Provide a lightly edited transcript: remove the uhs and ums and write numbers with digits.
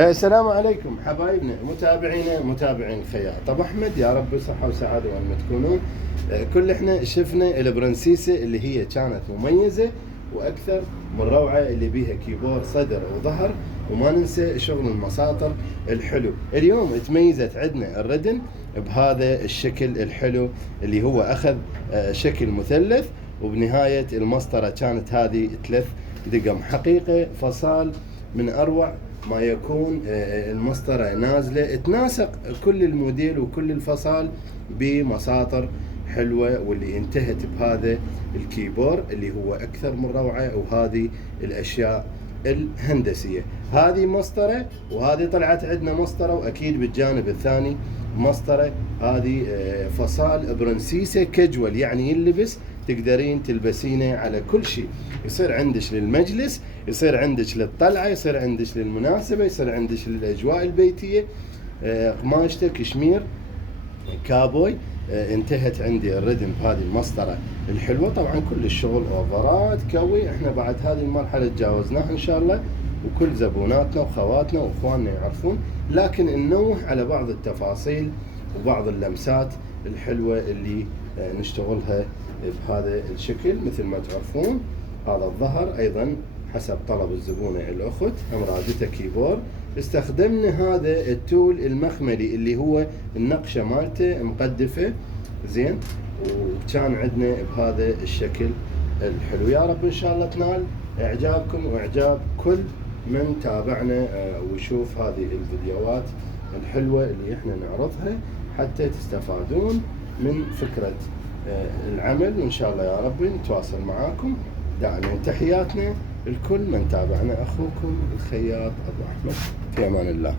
السلام عليكم حبايبنا متابعينا متابعين الخياط. طب احمد يا رب صحه وسعاده وين ما تكونون. كل احنا شفنا البرنسيسه اللي هي كانت مميزه واكثر من روعه، اللي بيها كيبورد صدر وظهر، وما ننسى شغل المساطر الحلو. اليوم تميزت عندنا الردن بهذا الشكل الحلو اللي هو اخذ شكل مثلث، وبنهايه المسطره كانت هذه 3 دقم. حقيقه فصال من اروع ما يكون. المسطرة نازلة تناسق كل الموديل وكل الفصال بمساطر حلوة، واللي انتهت بهذا الكيبورد اللي هو أكثر من روعة. وهذه الأشياء الهندسية، هذه مسطرة وهذه طلعت عندنا مسطرة، وأكيد بالجانب الثاني مسطرة. هذه فصال برنسيسة كجول، يعني يلبس تقدرين تلبسينه على كل شيء. يصير عندك للمجلس، يصير عندك للطلعة، يصير عندك للمناسبة، يصير عندك للأجواء البيتية. قماشته كشمير كابوي. انتهت عندي الردم بهذه المسطرة الحلوة. طبعا كل الشغل اوفرات كوي، احنا بعد هذه المرحلة تجاوزناها ان شاء الله، وكل زبوناتنا وخواتنا واخواننا يعرفون. لكن ننوه على بعض التفاصيل وبعض اللمسات الحلوة اللي نشتغلها بهذا الشكل. مثل ما تعرفون هذا الظهر ايضا حسب طلب الزبونة الاخت، امرادته كيبورد. استخدمنا هذا التول المخملي اللي هو النقشة مالته مقدفة زين، وكان عندنا بهذا الشكل الحلو. يا رب ان شاء الله تنال اعجابكم واعجاب كل من تابعنا ويشوف هذه الفيديوهات الحلوة اللي احنا نعرضها، حتى تستفادون من فكرة العمل. وان شاء الله يا رب نتواصل معاكم دائما. تحياتنا لكل من تابعنا، اخوكم الخياط ابو احمد، في امان الله.